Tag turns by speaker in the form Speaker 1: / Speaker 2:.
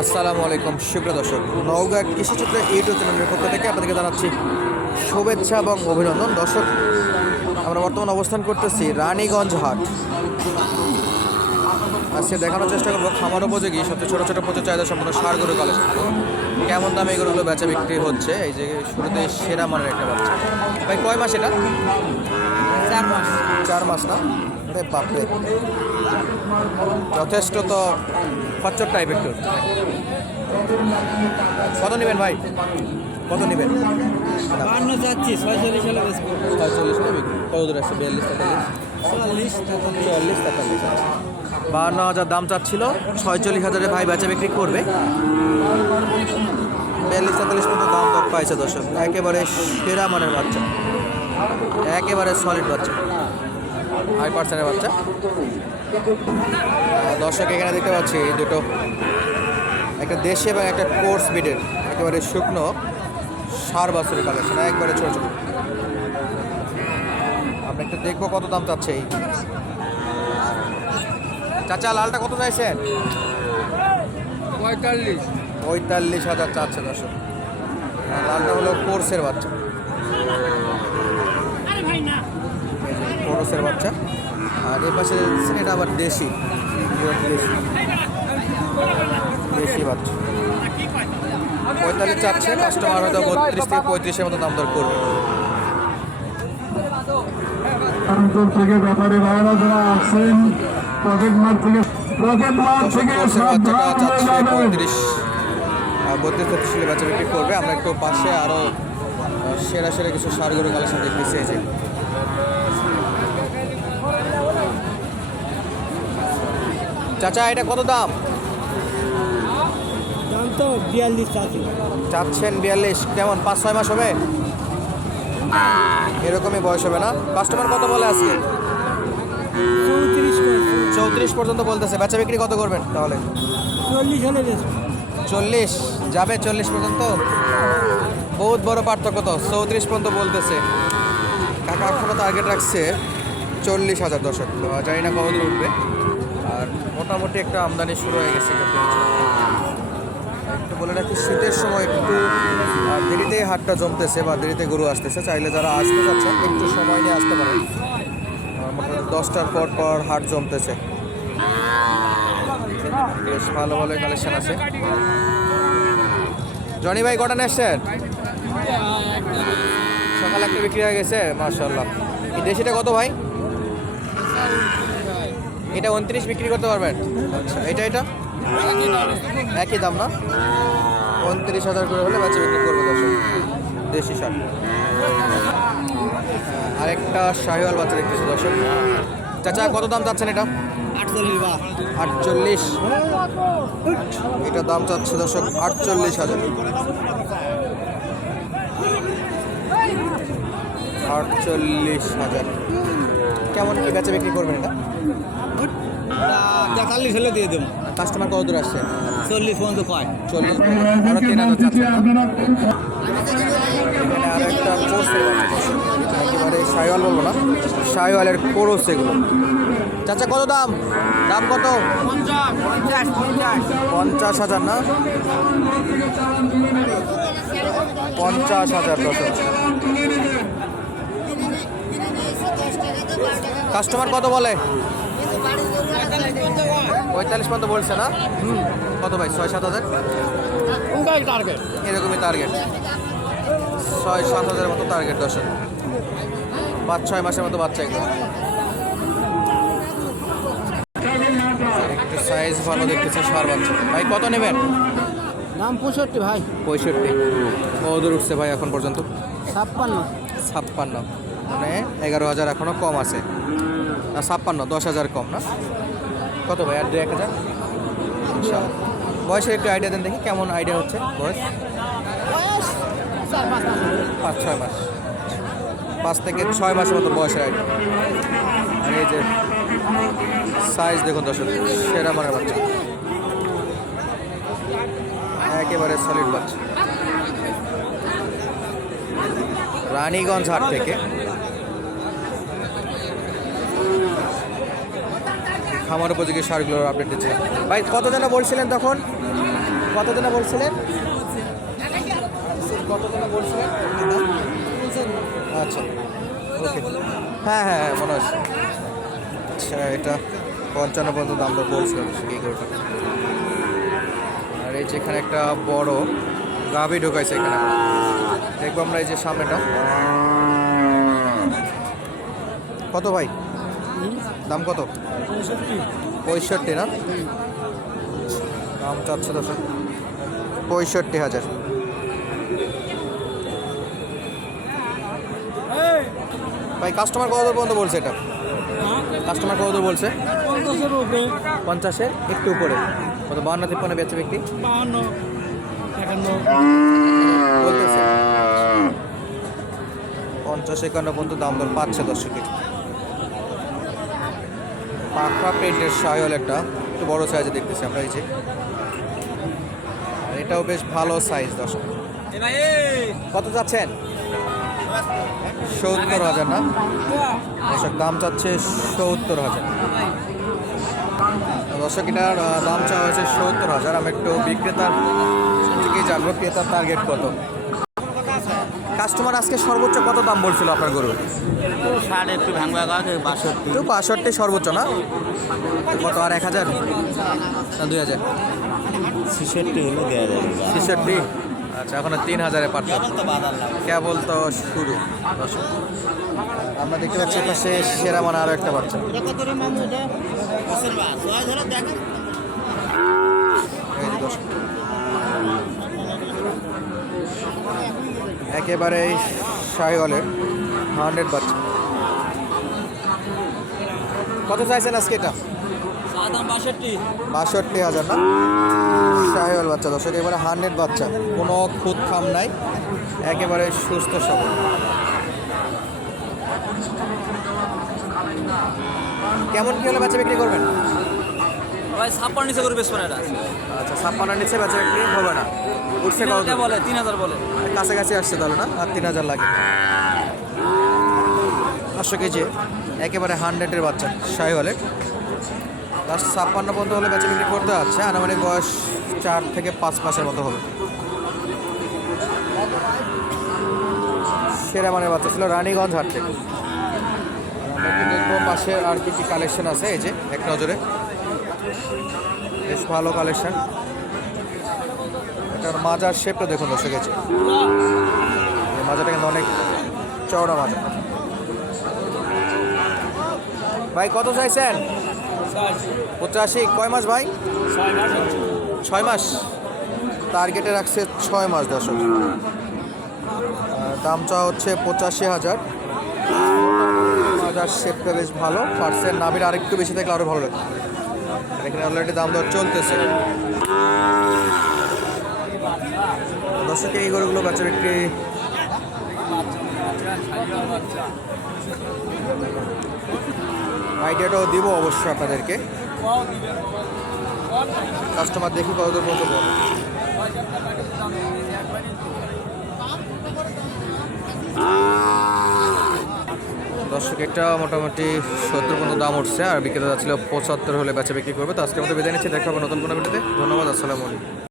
Speaker 1: আসসালামু আলাইকুম সুপ্রিয় দর্শক। নওগাঁ কৃষি কৃষিচিত্র ইউটিউব চ্যানেলের পক্ষ থেকে আপনাদেরকে জানাচ্ছি শুভেচ্ছা এবং অভিনন্দন। দর্শক আমরা বর্তমান অবস্থান করতেছি রানীগঞ্জ হাট। আজকে দেখানোর চেষ্টা করব খামার উপযোগী সবচেয়ে ছোটো ছোটো প্রচুর চাহিদা সম্পন্ন সার গরু কালেকশন কেমন দামে এগুলো বেচা বিক্রি হচ্ছে? এই যে শুরুতে সেরা মানের একটা বাচ্চা। ভাই কয় মাস এটা?
Speaker 2: চার মাস।
Speaker 1: চার মাস না? আরে বাপরে। যথেষ্ট তো খচ্চর টাইপ একটু কত নেবেন ভাই? কত নেবেন?
Speaker 2: বান্ন যাচ্ছি ছয়চল্লিশ হলে
Speaker 1: ছয়চল্লিশ নেবেন কত দূর আছে বিয়াল্লিশ তেতাল্লিশ?
Speaker 2: চল্লিশ তেতাল্লিশ।
Speaker 1: বাহান্ন হাজার দাম চাচ্ছিল ছয়চল্লিশ হাজারে ভাই বেচা বিক্রি করবে। বিয়াল্লিশ তেতাল্লিশ মতো দাম দর পাইছে দর্শক। একেবারে সেরা মানের বাচ্চা। একেবারে সলিড বাচ্চা। হাই পার্সেন্টের বাচ্চা। দর্শক এখানে দেখতে পাচ্ছি এই দুটো। একটা দেশি এবং একটা কোর্স বিডের একেবারে শুকনো সার বাছুরের কালেকশন একবারে ছোটো ছোটো। আমরা একটু দেখব কত দাম চাচ্ছে এই। চাচা লালটা কত চাইছেন?
Speaker 2: পঁয়তাল্লিশ।
Speaker 1: পঁয়তাল্লিশ হাজার চাচ্ছে দর্শক। আর লালটা হলো কোর্সের বাচ্চা। কোরসের বাচ্চা। আর এর পাশে দেখছেন এটা আবার দেশি। দেশি দেশি বাচ্চা। পঁয়তাল্লিশ চাচ্ছে কাস্টমার হয়তো বত্রিশ থেকে পঁয়ত্রিশের মতো দাম দর করবে।
Speaker 3: থেকে ব্যাপারে ভাইরা যারা আসছেন পকেট মার থেকে পকেট মার থেকে
Speaker 1: কোর্সের বাচ্চাটা
Speaker 3: সাবধান
Speaker 1: চাচ্ছে
Speaker 3: যাবেন।
Speaker 1: পঁয়ত্রিশ। বত্রিশ তেত্রিশ বাচ্চা বিক্রি করবে। আমরা একটু পাশে আরও সেরা সেরা কিছু সার গরু কালেকশন দেখতেছি এই যে। চাচা এটা কত দাম?
Speaker 2: দাম তো বিয়াল্লিশ চাচ্ছি
Speaker 1: চাচ্ছেন বিয়াল্লিশ কেমন পাঁচ ছয় মাস হবে? এরকমই বয়স হবে না? কাস্টমার কত বলে আজকে?
Speaker 2: চৌত্রিশ
Speaker 1: পর্যন্ত বলতেছে। বেচা বিক্রি কত করবেন তাহলে?
Speaker 2: চল্লিশ হলে
Speaker 1: চল্লিশ যাবে চল্লিশ পর্যন্ত? বহুত বড় পার্থক্য তো চৌত্রিশ পর্যন্ত বলতেছে। কাকা এখনও টার্গেট রাখছে চল্লিশ হাজার দশক জানি না কত উঠবে। আর মোটামুটি একটা আমদানি শুরু হয়ে গেছে একটু বলে রাখি শীতের সময় একটু আহ, দেরিতে হাটটা জমতেছে বা দেরিতে গরু আসতেছে চাইলে যারা আসতে চাচ্ছেন একটু সময় নিয়ে আসতে আহ, মোটামুটি দশটার পর পর হাট জমতেছে। বেশ ভালো ভালো কালেকশন আছে। জনি ভাই কটা নিয়ে এসছেন সকালে একটা বিক্রি হয়ে গেছে মার্শাল্লাহ দেশিটা কত ভাই? এটা উনত্রিশ বিক্রি করতে পারবেন। আচ্ছা এটা এটা? একই দাম না? উনত্রিশ হাজার করে হলে বাচ্চা বিক্রি করবে দর্শক। দেশি শাক। আরেকটা শাহিওয়াল বাচ্চা দেখতেছি দর্শক। চাচা, কত দাম চাচ্ছেন এটা?
Speaker 2: আটচল্লিশ।
Speaker 1: এটা দাম চাচ্ছে দর্শক আটচল্লিশ হাজার। আটচল্লিশ হাজার। কেমন কি বেচা বিক্রি করবেন এটা?
Speaker 2: তেতাল্লিশ হলে দিয়ে দেবো।
Speaker 1: কাস্টমার কত দূর আসছে?
Speaker 2: চল্লিশ পর্যন্ত কয়?
Speaker 1: চল্লিশ আরও তিন হাজার কোর্সের একেবারে শাহিওয়াল বলব না শাহিওয়ালের কোরস এগুলো। চাচা কত দাম? দাম কত?
Speaker 2: পঞ্চাশ
Speaker 1: হাজার না? পঞ্চাশ হাজার দশক কাস্টমার কত বলে? পঁয়তাল্লিশ পর্যন্ত বলছে না? কত ভাই? ছয় সাত হাজার?
Speaker 2: টার্গেট
Speaker 1: এরকমই টার্গেট ছয় সাত হাজারের মতো টার্গেট দর্শক। পাঁচ ছয় মাসের মতো বাচ্চা এগুলো। একটু সাইজ ভালো দেখতেছে সার বাচ্চা। ভাই কত নেবেন?
Speaker 2: দাম পঁয়ষট্টি ভাই।
Speaker 1: পঁয়ষট্টি। কত দূর উঠছে ভাই এখন পর্যন্ত?
Speaker 2: ছাপ্পান্ন।
Speaker 1: ছাপ্পান্ন। মানে এগারো হাজার এখনও কম আছে। না ছাপ্পান্ন দশ হাজার কম না? কত ভাই? আর দু এক হাজার। বয়সের একটু আইডিয়া দেন দেখি কেমন আইডিয়া হচ্ছে বয়স? পাঁচ ছয় মাস। পাঁচ থেকে ছয় মাসের মতো বয়সের আইডিয়া আর এই যে সাইজ দেখুন দর্শক সেরা মানের বাচ্চা। একেবারে সলিড বাচ্চা। রানীগঞ্জ হাট থেকে খামার উপযোগী সারগুলোর আপডেট দিচ্ছিলাম ভাই কত যেন বলছিলেন তখন? কত দিনে বলছিলেন? কত দিনে বলছিলেন? আচ্ছা। ওকে হ্যাঁ হ্যাঁ হ্যাঁ মনে আছে আচ্ছা এটা পঞ্চান্ন পর্যন্ত দাম দর বলছিলাম এই গরুটা আর এই যে এখানে একটা বড় গাভি ঢোকাইছে এখানে। দেখব আমরা এই যে সামনেটা। কত ভাই? দাম কত? পঁয়ষট্টি না? দাম চাচ্ছে দশ পঁয়ষট্টি হাজার। ভাই কাস্টমার কত দূর পর্যন্ত বলছে এটা? কাস্টমার কত দূর বলছে?
Speaker 2: পঞ্চাশের
Speaker 1: একটু উপরে। কত বান্ন তিপ্পান্ন বেচে
Speaker 2: বাহান্ন একান্ন।
Speaker 1: পঞ্চাশ একান্ন পর্যন্ত দাম দর পাচ্ছে দর্শকের পাখা প্রিন্টের সায়ল একটা, একটু বড় সাইজে দেখতেছি আমরা এই যে। এটাও বেশ ভালো সাইজ দর্শক। কত যাচ্ছেন সত্তর হাজার না? দর্শক, দাম চাচ্ছে সত্তর হাজার। দর্শক, এটার দাম চাওয়া হয়েছে সত্তর হাজার। আমি একটু বিক্রেতার থেকে জানব ক্রেতার টার্গেট কত? কাস্টমার আজকে সর্বোচ্চ কত দাম বলছিল আপনার গরুর
Speaker 2: ষাট একটু গাছ বাষট্টি।
Speaker 1: সর্বোচ্চ না? কত আর এক হাজার? না দুই হাজার।
Speaker 2: ছেষট্টি হলে দেওয়া যাবে।
Speaker 1: ছেষট্টি? আচ্ছা এখন তিন হাজারে পারতাম কেবল তো শুরু। আমরা দেখতে পাচ্ছি পাশে সেরা মানে আরও একটা বাচ্চা।
Speaker 2: দেখেন
Speaker 1: এই যে দর্শক। একেবারে শাহিওয়ালের হান্ড্রেড বাচ্চা কত চাইছেন আজকে এটা?
Speaker 2: বাষট্টি
Speaker 1: হাজার না? শাহিওয়াল বাচ্চা দর্শক এবারে হান্ড্রেড বাচ্চা কোনো খুদ খাম নাই একেবারে সুস্থ সবল। কেমন কি হলে বাচ্চা বিক্রি করবেন?
Speaker 2: ভাই ছাপ্পান্ন নিচে করে
Speaker 1: আচ্ছা ছাপ্পান্ন নিচে বাচ্চা বিক্রি হবে না। উঠছে কত?
Speaker 2: বলে তিন হাজার বলে।
Speaker 1: কাছাকাছি আসছে তাহলে না? আর তিন হাজার লাগে। পাঁচশো কেজি একেবারে হান্ড্রেডের বাচ্চা শাহিওয়ালের। লাস্ট ছাপ্পান্ন পর্যন্ত হলে বেচা বিক্রি করতে যাচ্ছে আনুমানিক বয়স চার থেকে পাঁচ মাসের মতো হবে। সেরা মানের বাচ্চা ছিল রানীগঞ্জ হাট থেকে। দেখব পাশে আর কি কি কালেকশন আছে এই যে এক নজরে। বেশ ভালো কালেকশন এটার মাজার শেপটা দেখুন দর্শক গেছে মাজাটা কিন্তু অনেক চওড়া মাজা ভাই, কত চাইছেন? পঁচাশি। কয় মাস ভাই? ছয় মাস। টার্গেটে রাখছে ছয় মাস দর্শক। আর দাম চাওয়া হচ্ছে পঁচাশি হাজার। হাজার শেপটা বেশ ভালো। পার্সেন্ট নাভির আরেকটু বেশি থাকলে আরও ভালো লাগে। এখানে অলরেডি দাম দর চলতেছে। দর্শক, এই গরুগুলো বাচ্চা বিক্রি আইডিয়াটাও দিব অবশ্যই আপনাদেরকে। কাস্টমার দেখি কতদূর মতো বলে দর্শক মোটামুটি সত্তর পর্যন্ত দাম উঠছে, আর বিক্রেতা ছিল পঁচাত্তর হলে বেচা বিক্রি করবে। তো আজকের মতো বিদায় নিচ্ছি, দেখা হবে নতুন কোনো ভিডিওতে। ধন্যবাদ, আসসালামু আলাইকুম।